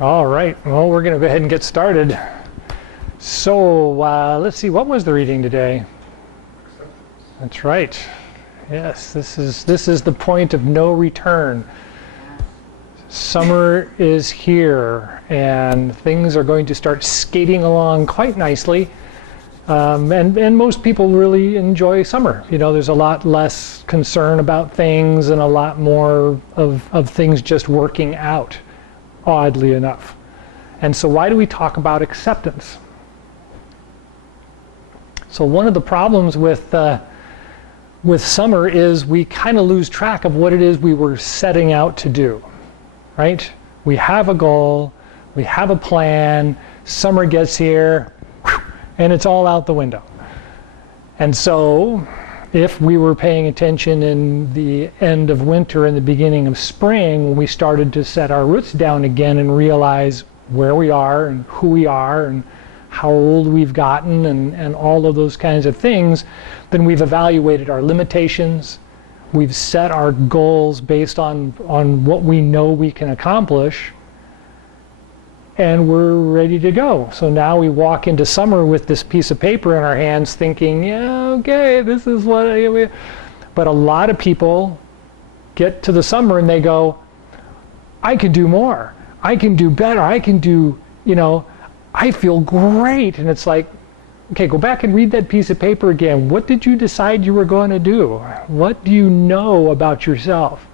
All right, well, we're going to go ahead and get started. So let's see, what was the reading today? That's right. Yes, this is the point of no return. Summer is here, and things are going to start skating along quite nicely. And most people really enjoy summer. You know, there's a lot less concern about things and a lot more of things just working out, oddly enough. And so why do we talk about acceptance? So one of the problems with summer is we kind of lose track of what it is we were setting out to do, right? We have a goal, we have a plan, summer gets here, and it's all out the window. And so if we were paying attention in the end of winter and the beginning of spring, when we started to set our roots down again and realize where we are and who we are and how old we've gotten and all of those kinds of things, then we've evaluated our limitations, we've set our goals based on what we know we can accomplish, and we're ready to go. So now we walk into summer with this piece of paper in our hands thinking, yeah, okay, this is what but a lot of people get to the summer and they go, I can do more, I can do better, I can do, you know, I feel great. And it's like, okay, go back and read that piece of paper again. What did you decide you were going to do? What do you know about yourself?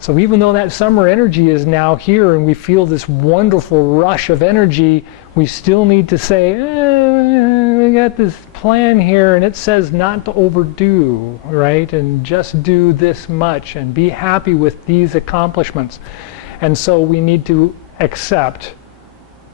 So even though that summer energy is now here and we feel this wonderful rush of energy, we still need to say, we got this plan here and it says not to overdo, right? And just do this much and be happy with these accomplishments. And so we need to accept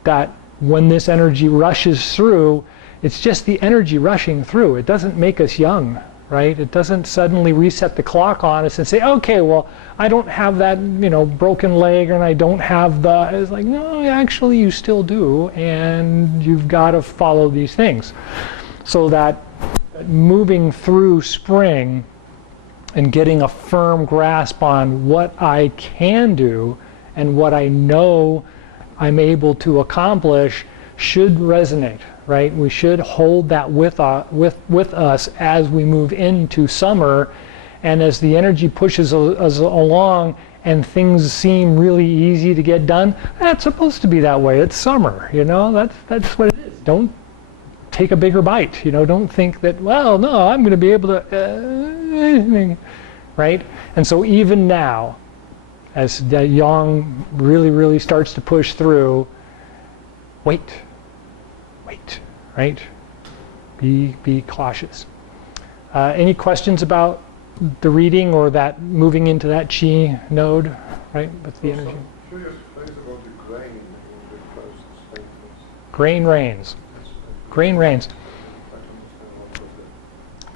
that when this energy rushes through, it's just the energy rushing through. It doesn't make us young, right? It doesn't suddenly reset the clock on us and say, okay, well, I don't have that, you know, broken leg, and I don't have the, it's like, no, actually you still do, and you've got to follow these things. So that moving through spring and getting a firm grasp on what I can do and what I know I'm able to accomplish should resonate. Right? We should hold that with us as we move into summer, and as the energy pushes us along and things seem really easy to get done. That's supposed to be that way. It's summer, you know. That's what it is. Don't take a bigger bite. You know. Don't think that, well, no, I'm going to be able to, right? And so even now, as the yang really starts to push through, wait, right? Be cautious. Any questions about the reading or that moving into that chi node, right? That's the energy. Curious place about the grain in the first statements. Grain rains. Grain rains.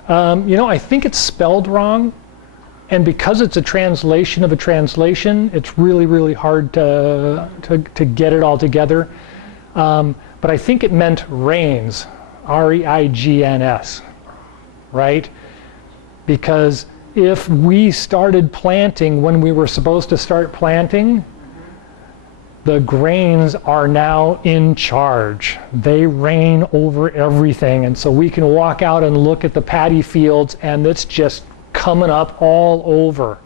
You know, I think it's spelled wrong, and because it's a translation of a translation, it's really hard to get it all together. But I think it meant rains, R-E-I-G-N-S, right? Because if we started planting when we were supposed to start planting, the grains are now in charge. They reign over everything. And so we can walk out and look at the paddy fields and it's just coming up all over,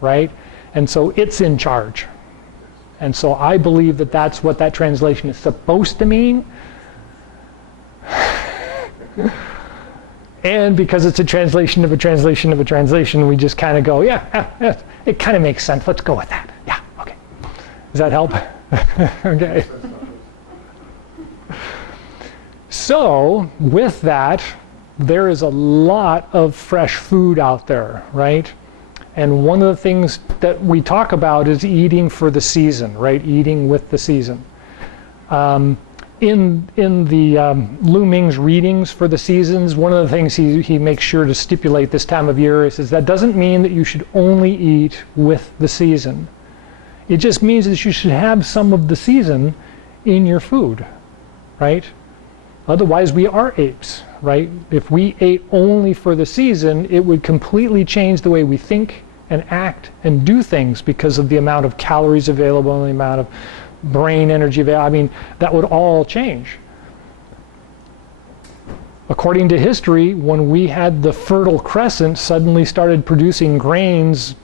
right? And so it's in charge. And so I believe that that's what that translation is supposed to mean. And because it's a translation of a translation of a translation, we just kind of go, yeah, it kind of makes sense. Let's go with that. Yeah, okay. Does that help? Okay. So with that, there is a lot of fresh food out there, right? And one of the things that we talk about is eating for the season, right? Eating with the season. In the Lu Ming's readings for the seasons, one of the things he makes sure to stipulate this time of year is that doesn't mean that you should only eat with the season. It just means that you should have some of the season in your food, right? Otherwise we are apes, right? If we ate only for the season, it would completely change the way we think and act and do things because of the amount of calories available and the amount of brain energy, I mean, that would all change. According to history, when we had the Fertile Crescent suddenly started producing grains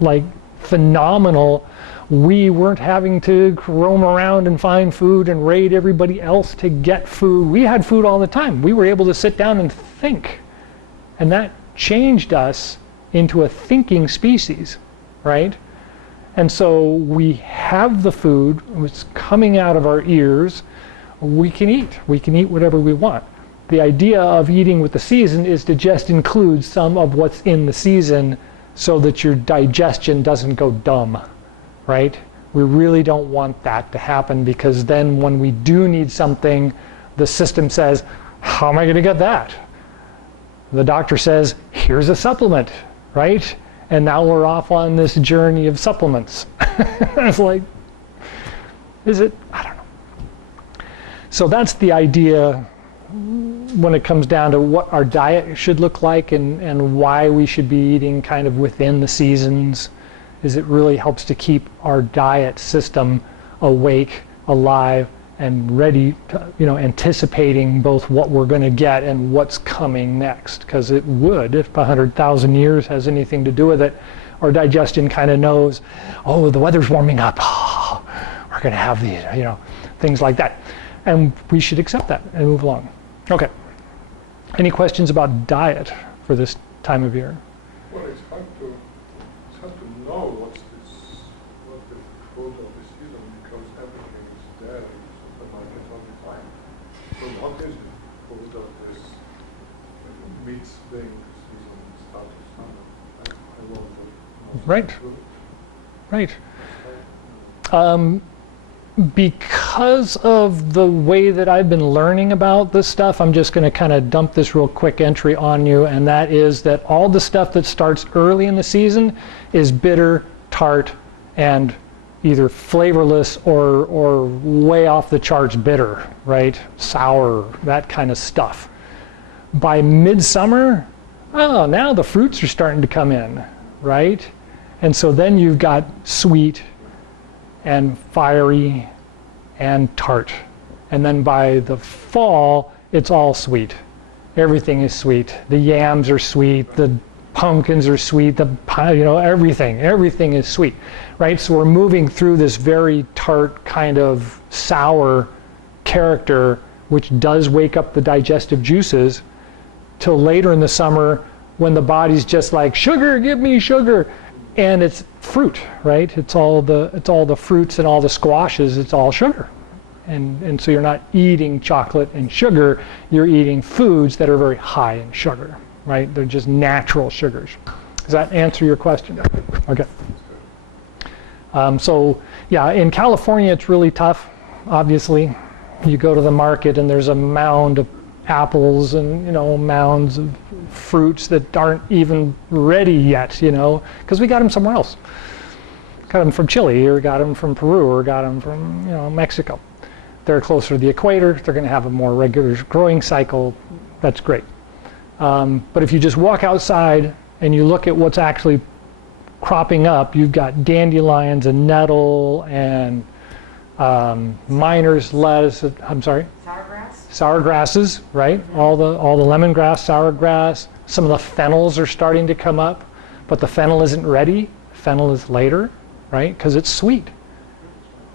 like phenomenal, we weren't having to roam around and find food and raid everybody else to get food. We had food all the time. We were able to sit down and think. And that changed us into a thinking species, right? And so we have the food, it's coming out of our ears, we can eat. We can eat whatever we want. The idea of eating with the season is to just include some of what's in the season so that your digestion doesn't go dumb, right? We really don't want that to happen, because then when we do need something, the system says, how am I going to get that? The doctor says, here's a supplement, right? And now we're off on this journey of supplements. It's like, is it? I don't know. So that's the idea when it comes down to what our diet should look like and why we should be eating kind of within the seasons, is it really helps to keep our diet system awake, alive, and ready to, anticipating both what we're going to get and what's coming next. Because it would, if 100,000 years has anything to do with it, our digestion kind of knows, oh, the weather's warming up. Oh, we're going to have these, things like that. And we should accept that and move along. Okay. Any questions about diet for this time of year? Well, it's hard to know what the food of the season, because everything is there in the supermarket all the time. So what is the food of this mid-spring season, start of summer? I want to know. Right. Right. Because of the way that I've been learning about this stuff, I'm just going to kind of dump this real quick entry on you, and that is that all the stuff that starts early in the season is bitter, tart, and either flavorless or way off the charts bitter, right? Sour, that kind of stuff. By midsummer, oh, now the fruits are starting to come in, right? And so then you've got sweet and fiery and tart. And then by the fall, it's all sweet. Everything is sweet. The yams are sweet, the pumpkins are sweet, everything is sweet, right? So we're moving through this very tart kind of sour character, which does wake up the digestive juices, till later in the summer when the body's just like, sugar, give me sugar. And it's fruit, right? It's all the fruits and all the squashes. It's all sugar, and so you're not eating chocolate and sugar. You're eating foods that are very high in sugar, right? They're just natural sugars. Does that answer your question? Okay. So yeah, in California it's really tough. Obviously, you go to the market and there's a mound of apples and mounds of fruits that aren't even ready yet, because we got them somewhere else. Got them from Chile, or got them from Peru, or got them from Mexico. They're closer to the equator. They're going to have a more regular growing cycle. That's great. But if you just walk outside and you look at what's actually cropping up, you've got dandelions and nettle and miner's lettuce. I'm sorry. Sour grasses, right? All the lemongrass, sour grass. Some of the fennels are starting to come up, but the fennel isn't ready. Fennel is later, right? Because it's sweet,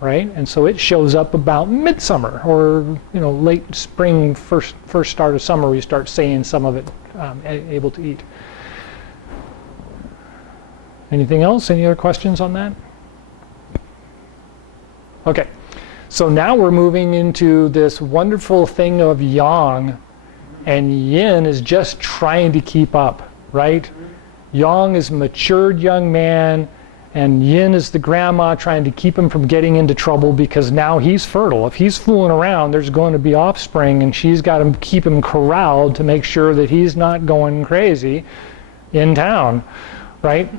right? And so it shows up about midsummer or late spring, first start of summer. We start seeing some of it able to eat. Anything else? Any other questions on that? Okay. So now we're moving into this wonderful thing of yang, and yin is just trying to keep up, right? Yang is a matured young man, and yin is the grandma trying to keep him from getting into trouble, because now he's fertile. If he's fooling around, there's going to be offspring, and she's got to keep him corralled to make sure that he's not going crazy in town, right?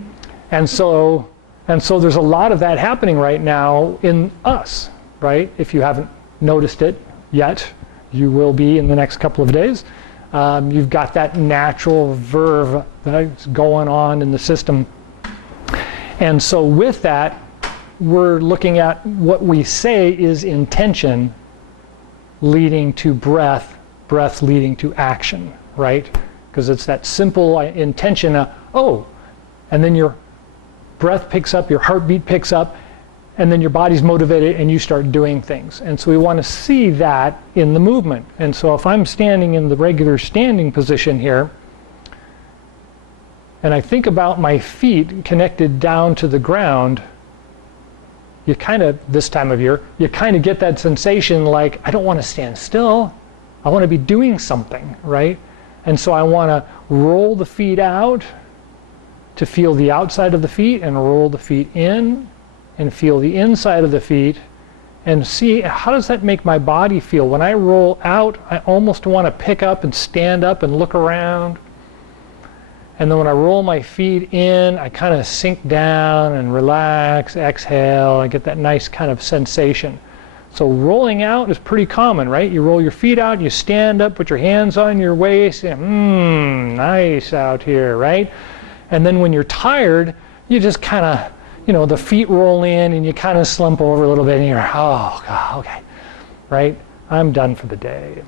And so there's a lot of that happening right now in us. Right? If you haven't noticed it yet, you will be in the next couple of days. You've got that natural verve that's going on in the system. And so with that, we're looking at what we say is intention leading to breath, breath leading to action, right? Because it's that simple intention, and then your breath picks up, your heartbeat picks up, and then your body's motivated and you start doing things. And so we want to see that in the movement. And so if I'm standing in the regular standing position here, and I think about my feet connected down to the ground, you kind of, this time of year, you kind of get that sensation like, I don't want to stand still. I want to be doing something, right? And so I want to roll the feet out to feel the outside of the feet, and roll the feet in and feel the inside of the feet, and see how does that make my body feel. When I roll out, I almost want to pick up and stand up and look around. And then when I roll my feet in, I kind of sink down and relax, exhale, I get that nice kind of sensation. So rolling out is pretty common, right? You roll your feet out, you stand up, put your hands on your waist, and nice out here, right? And then when you're tired, you just kind of, the feet roll in and you kind of slump over a little bit and you're, oh, God, okay, right? I'm done for the day.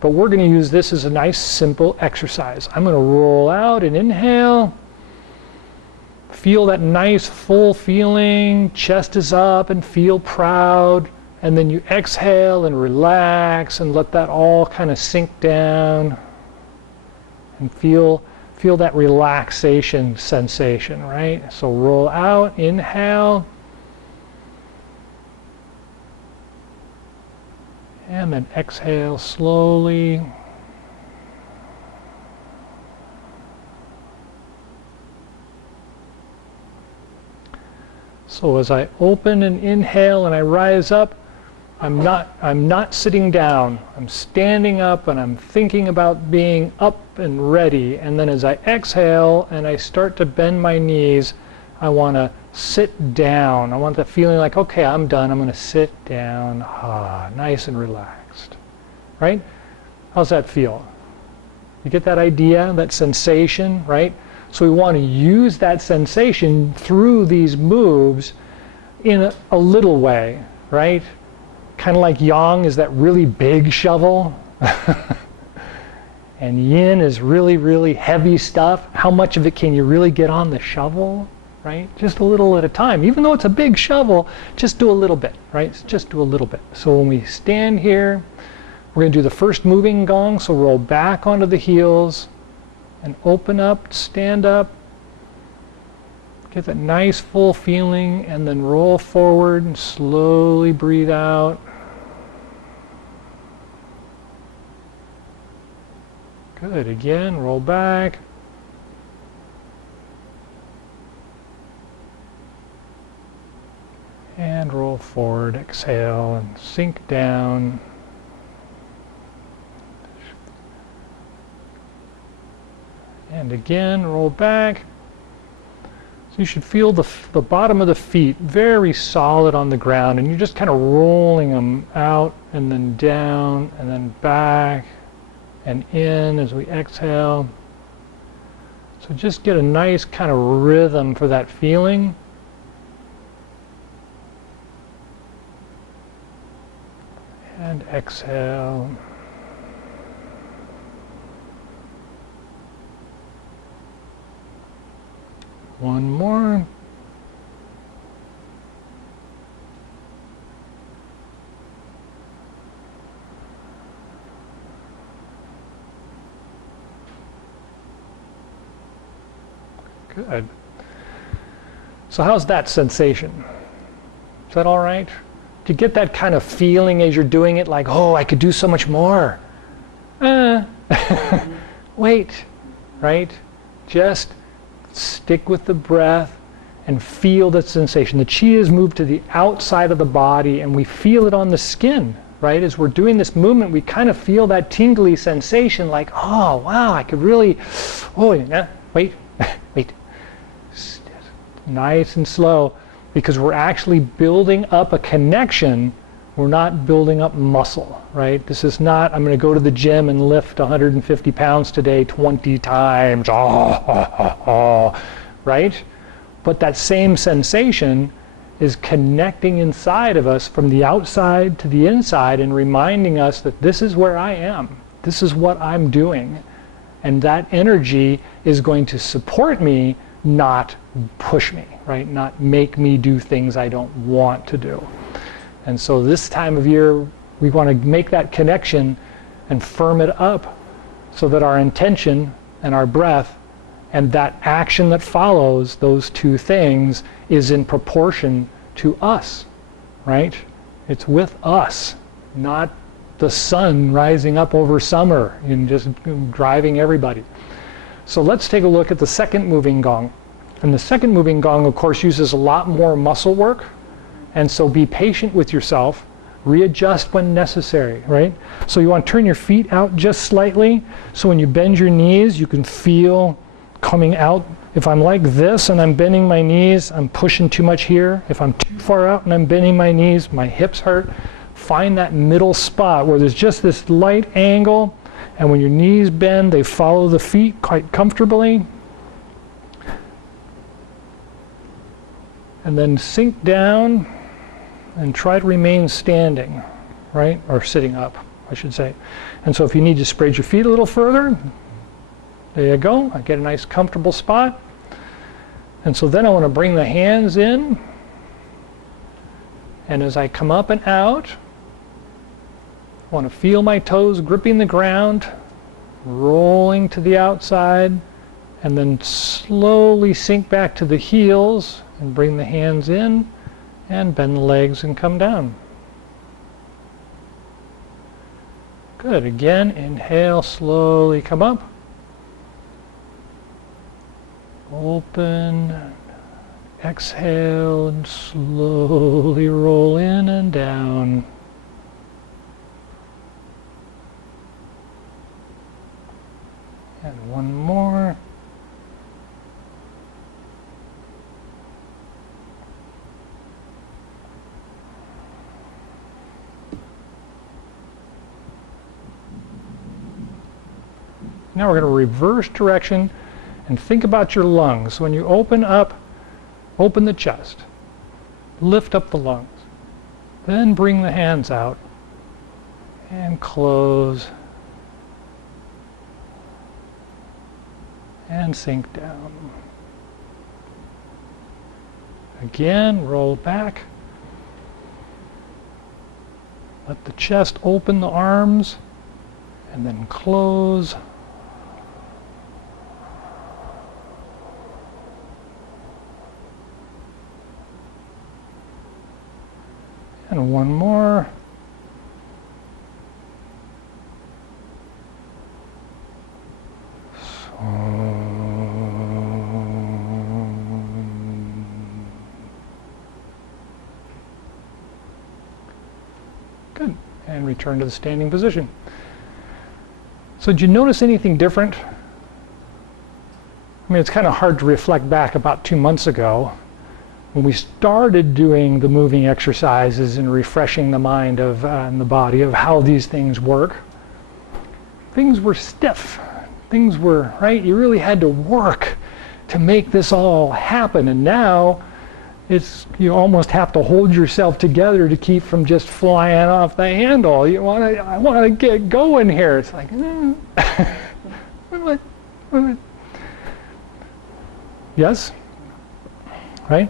But we're going to use this as a nice, simple exercise. I'm going to roll out and inhale. Feel that nice, full feeling. Chest is up and feel proud. And then you exhale and relax and let that all kind of sink down. And feel that relaxation sensation, right? So roll out, inhale. And then exhale slowly. So as I open and inhale and I rise up, I'm not sitting down. I'm standing up and I'm thinking about being up and ready. And then as I exhale and I start to bend my knees, I want to sit down. I want the feeling like, okay, I'm done. I'm going to sit down, nice and relaxed, right? How's that feel? You get that idea, that sensation, right? So we want to use that sensation through these moves in a little way, right? Kind of like yang is that really big shovel, and yin is really, really heavy stuff. How much of it can you really get on the shovel? Right? Just a little at a time. Even though it's a big shovel, just do a little bit, right? Just do a little bit. So when we stand here, we're going to do the first moving gong. So roll back onto the heels and open up, stand up. Get that nice full feeling and then roll forward and slowly breathe out. Good. Again, roll back. And roll forward, exhale, and sink down. And again, roll back. So you should feel the bottom of the feet very solid on the ground, and you're just kind of rolling them out and then down and then back and in as we exhale. So just get a nice kind of rhythm for that feeling. And exhale. One more. Good. So how's that sensation? Is that all right? To get that kind of feeling as you're doing it, like, oh, I could do so much more. Wait, right? Just stick with the breath and feel that sensation. The chi is moved to the outside of the body and we feel it on the skin, right? As we're doing this movement, we kind of feel that tingly sensation like, oh, wow, I could really, wait, nice and slow. Because we're actually building up a connection, we're not building up muscle, right? This is not, I'm going to go to the gym and lift 150 pounds today 20 times, right? But that same sensation is connecting inside of us from the outside to the inside and reminding us that this is where I am. This is what I'm doing. And that energy is going to support me, not push me, right? Not make me do things I don't want to do. And so this time of year, we want to make that connection and firm it up so that our intention and our breath and that action that follows those two things is in proportion to us, right? It's with us, not the sun rising up over summer and just driving everybody. So let's take a look at the second moving gong. And the second moving gong, of course, uses a lot more muscle work. And so be patient with yourself. Readjust when necessary, right? So you want to turn your feet out just slightly. So when you bend your knees, you can feel coming out. If I'm like this and I'm bending my knees, I'm pushing too much here. If I'm too far out and I'm bending my knees, my hips hurt. Find that middle spot where there's just this light angle, and when your knees bend, they follow the feet quite comfortably. And then sink down and try to remain standing, right? Or sitting up, I should say. And so if you need to spread your feet a little further, there you go. I get a nice comfortable spot. And so then I want to bring the hands in. And as I come up and out, I want to feel my toes gripping the ground, rolling to the outside, and then slowly sink back to the heels and bring the hands in and bend the legs and come down. Good. Again, inhale, slowly come up. Open. Exhale and slowly roll in and down. And one more. Now we're going to reverse direction and think about your lungs. When you open up, open the chest, lift up the lungs, then bring the hands out and close and sink down. Again, roll back. Let the chest open, the arms, and then close. And one more. Good. And return to the standing position. So did you notice anything different? I mean, it's kind of hard to reflect back about 2 months ago when we started doing the moving exercises and refreshing the mind of and the body of how these things work. Things were stiff. Things were, right? You really had to work to make this all happen. And now it's, you almost have to hold yourself together to keep from just flying off the handle. I want to get going here. It's like, yes? Right?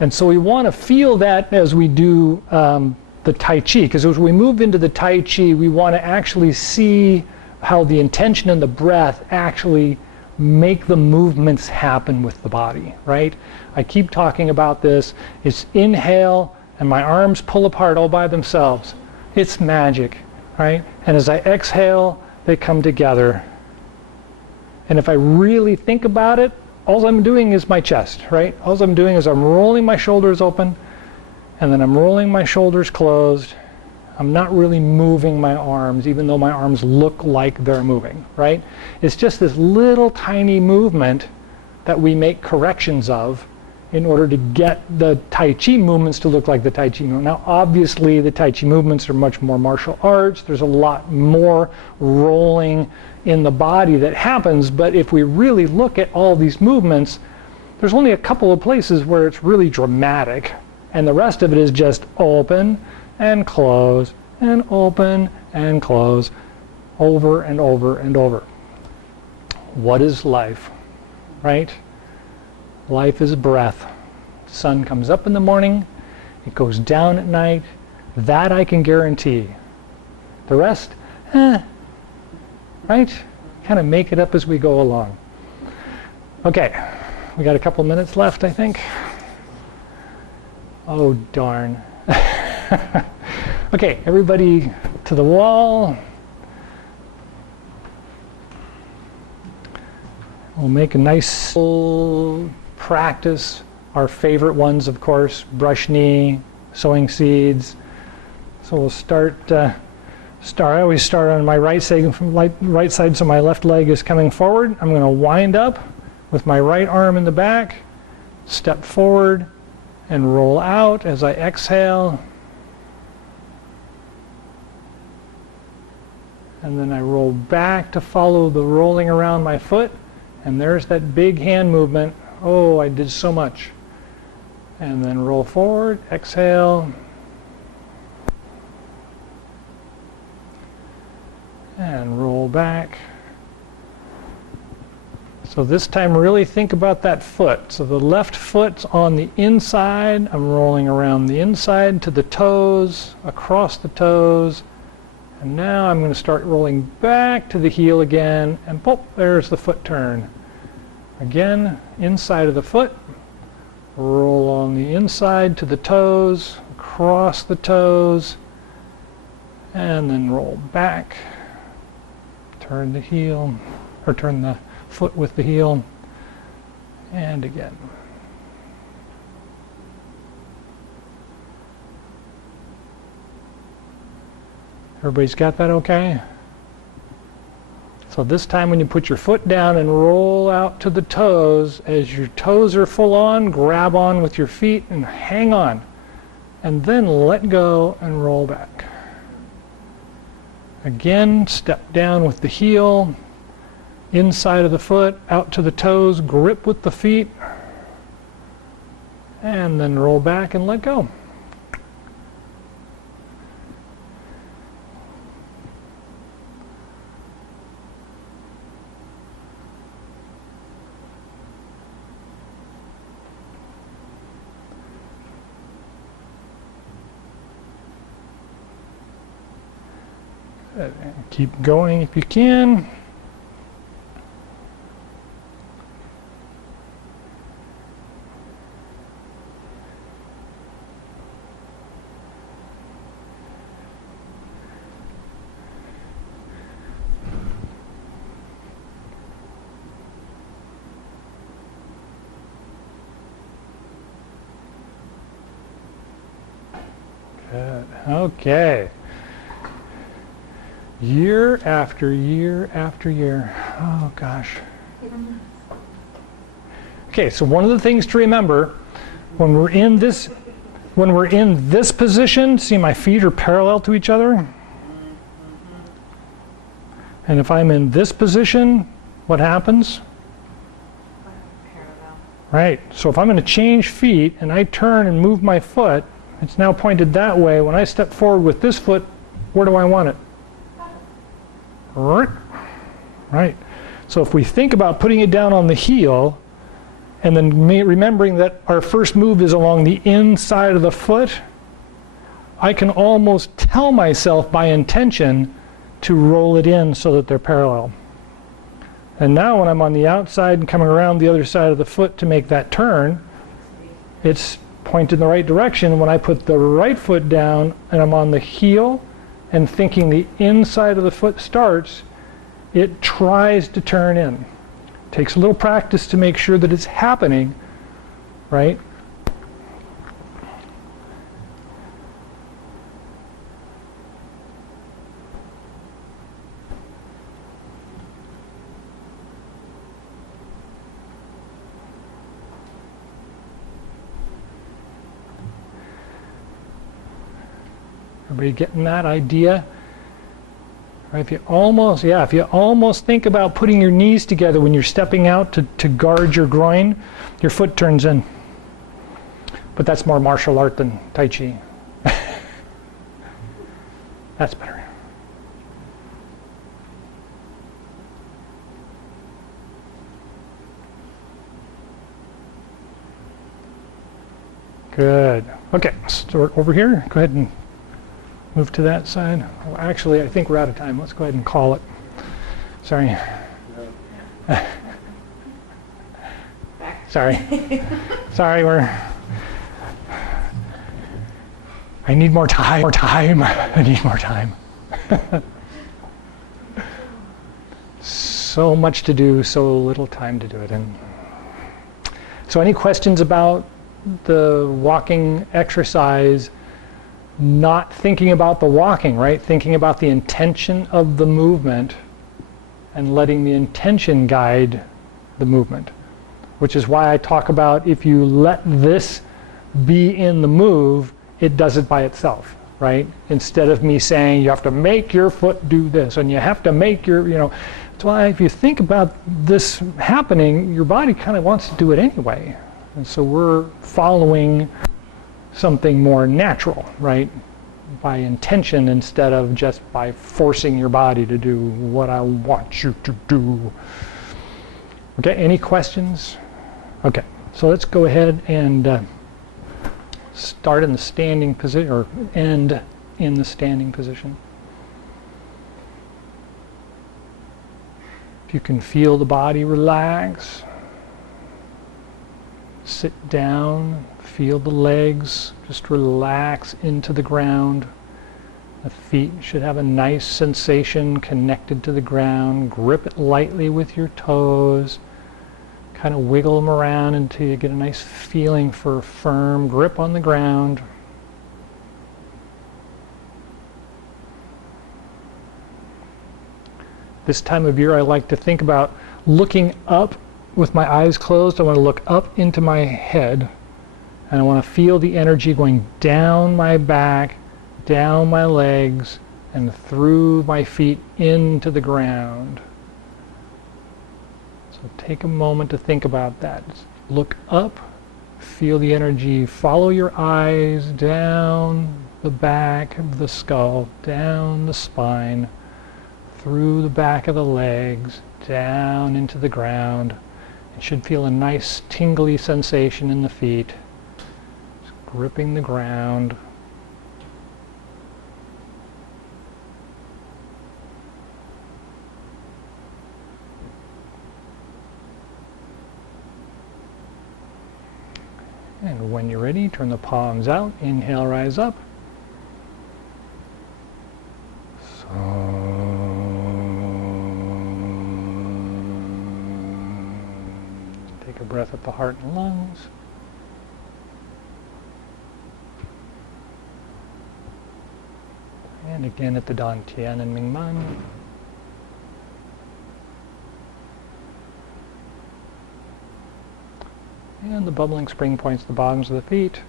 And so we want to feel that as we do the Tai Chi, because as we move into the Tai Chi, we want to actually see how the intention and the breath actually make the movements happen with the body, right? I keep talking about this. It's inhale, and my arms pull apart all by themselves. It's magic, right? And as I exhale, they come together. And if I really think about it, all I'm doing is my chest, right? All I'm doing is I'm rolling my shoulders open, and then I'm rolling my shoulders closed. I'm not really moving my arms, even though my arms look like they're moving, right? It's just this little tiny movement that we make corrections of in order to get the Tai Chi movements to look like the Tai Chi movement. Now, obviously, the Tai Chi movements are much more martial arts. There's a lot more rolling in the body that happens, but if we really look at all these movements, there's only a couple of places where it's really dramatic, And the rest of it is just open and close and open and close over and over and over. What is life, right? Life is breath. Sun comes up in the morning, it goes down at night. That I can guarantee. The rest, right? Kind of make it up as we go along. Okay, we got a couple minutes left, I think. Oh, darn. Okay, everybody to the wall. We'll make a nice full practice. Our favorite ones, of course, brush knee, sowing seeds. So we'll start. I always start on my right side, so my left leg is coming forward. I'm going to wind up with my right arm in the back, step forward, and roll out as I exhale. And then I roll back to follow the rolling around my foot. And there's that big hand movement. Oh, I did so much. And then roll forward, exhale. And roll back. So this time really think about that foot. So the left foot's on the inside. I'm rolling around the inside to the toes, across the toes. And now I'm going to start rolling back to the heel again. And pop, there's the foot turn. Again, inside of the foot. Roll on the inside to the toes, across the toes. And then roll back. Turn the heel, or turn the foot with the heel, and again. Everybody's got that okay? So this time when you put your foot down and roll out to the toes, as your toes are full on, grab on with your feet and hang on. And then let go and roll back. Again, step down with the heel, inside of the foot, out to the toes, grip with the feet, and then roll back and let go. Keep going if you can. Good. Okay. Year after year after year. Oh gosh. Okay, so one of the things to remember when we're in this position, see my feet are parallel to each other. And if I'm in this position, what happens? Parallel. Right. So if I'm going to change feet and I turn and move my foot, it's now pointed that way. When I step forward with this foot, where do I want it? Right. So if we think about putting it down on the heel, and then remembering that our first move is along the inside of the foot, I can almost tell myself by intention to roll it in so that they're parallel. And now when I'm on the outside and coming around the other side of the foot to make that turn, it's pointed in the right direction. When I put the right foot down and I'm on the heel and thinking the inside of the foot starts, it tries to turn in. Takes a little practice to make sure that it's happening, right? Everybody getting that idea? Right, if you almost think about putting your knees together when you're stepping out to guard your groin, your foot turns in. But that's more martial art than Tai Chi. That's better. Good. Okay, so over here. Go ahead and move to that side. Oh, actually, I think we're out of time. Let's go ahead and call it. Sorry. Sorry. Sorry, I need more time. I need more time. So much to do, so little time to do it. And so any questions about the walking exercise? Not thinking about the walking, right? Thinking about the intention of the movement and letting the intention guide the movement. Which is why I talk about if you let this be in the move, it does it by itself, right? Instead of me saying you have to make your foot do this and you have to make your, that's why if you think about this happening, your body kind of wants to do it anyway. And so we're following something more natural, right? By intention instead of just by forcing your body to do what I want you to do. Okay, any questions? Okay, so let's go ahead and start in the standing position, or end in the standing position. If you can feel the body relax, sit down, feel the legs just relax into the ground. The feet should have a nice sensation connected to the ground. Grip it lightly with your toes. Kind of wiggle them around until you get a nice feeling for a firm grip on the ground. This time of year I like to think about looking up with my eyes closed. I want to look up into my head and I want to feel the energy going down my back, down my legs, and through my feet into the ground. So take a moment to think about that. Just look up, feel the energy, follow your eyes down the back of the skull, down the spine, through the back of the legs, down into the ground. You should feel a nice tingly sensation in the feet, just gripping the ground. And when you're ready, turn the palms out. Inhale, rise up. Take a breath at the heart and lungs. And again at the Dantian and Mingmen. And the bubbling spring points the bottoms of the feet.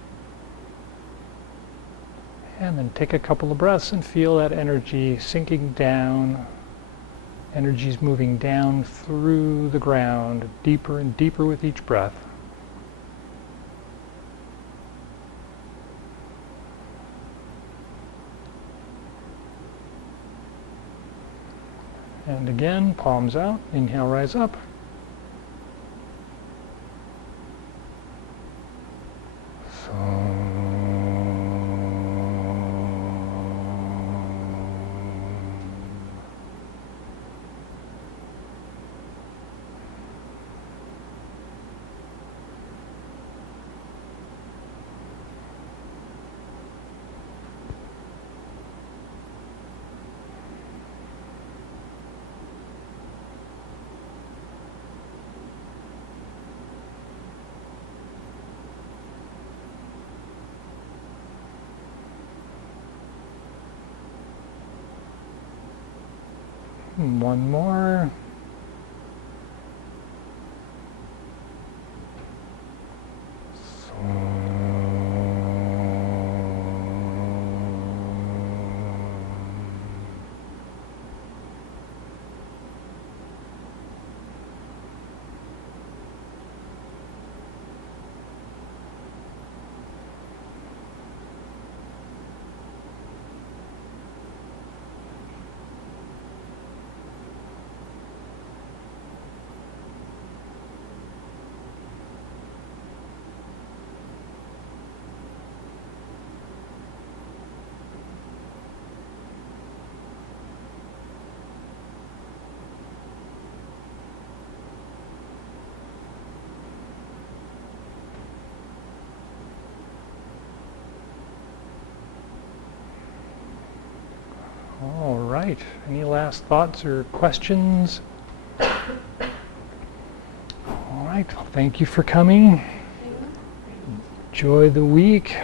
And then take a couple of breaths and feel that energy sinking down. Energy's moving down through the ground, deeper and deeper with each breath. And again, palms out. Inhale, rise up. One more. right. Any last thoughts or questions? All right. Well, thank you for coming. Enjoy the week.